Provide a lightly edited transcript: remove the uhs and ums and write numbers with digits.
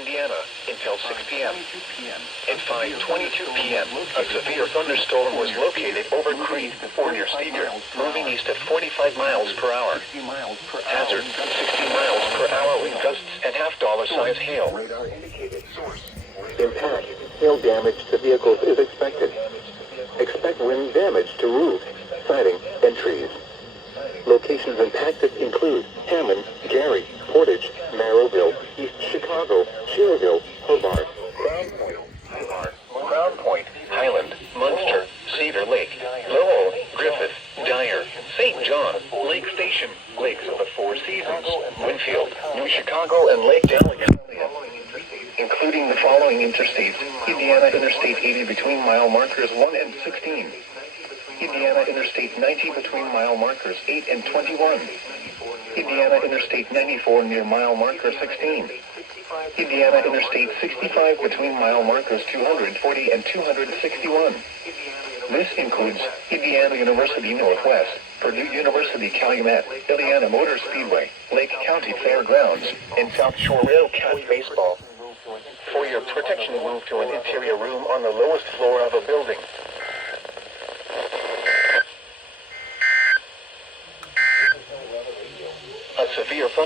Indiana until 6 p.m. At 5:22 p.m., a severe thunderstorm was located over Crete or near Steger, moving east at 45 miles per hour. Hazard, 60 miles per hour wind gusts and half-dollar-size hail. Impact, hail damage to vehicles is expected. Expect wind damage to roofs, siding, and trees. Locations impacted include Hammond, Gary, Portage, Merrillville, East Chicago, Schererville, Hobart, Crown Point, Highland, Munster, Cedar Lake, Lowell, Griffith, Dyer, St. John, Lake Station, Lakes of the Four Seasons, Winfield, New Chicago, and Lake Delaware, including the following interstates: Indiana Interstate 80 between mile markers 1 and 16. Indiana Interstate 90 between mile markers 8 and 21. Indiana Interstate 94 near mile marker 16. Indiana Interstate 65 between mile markers 240 and 261. This includes Indiana University Northwest, Purdue University Calumet, Indiana Motor Speedway, Lake County Fairgrounds, and South Shore Railcat Baseball. For your protection, move to an interior room on the lowest floor of a building.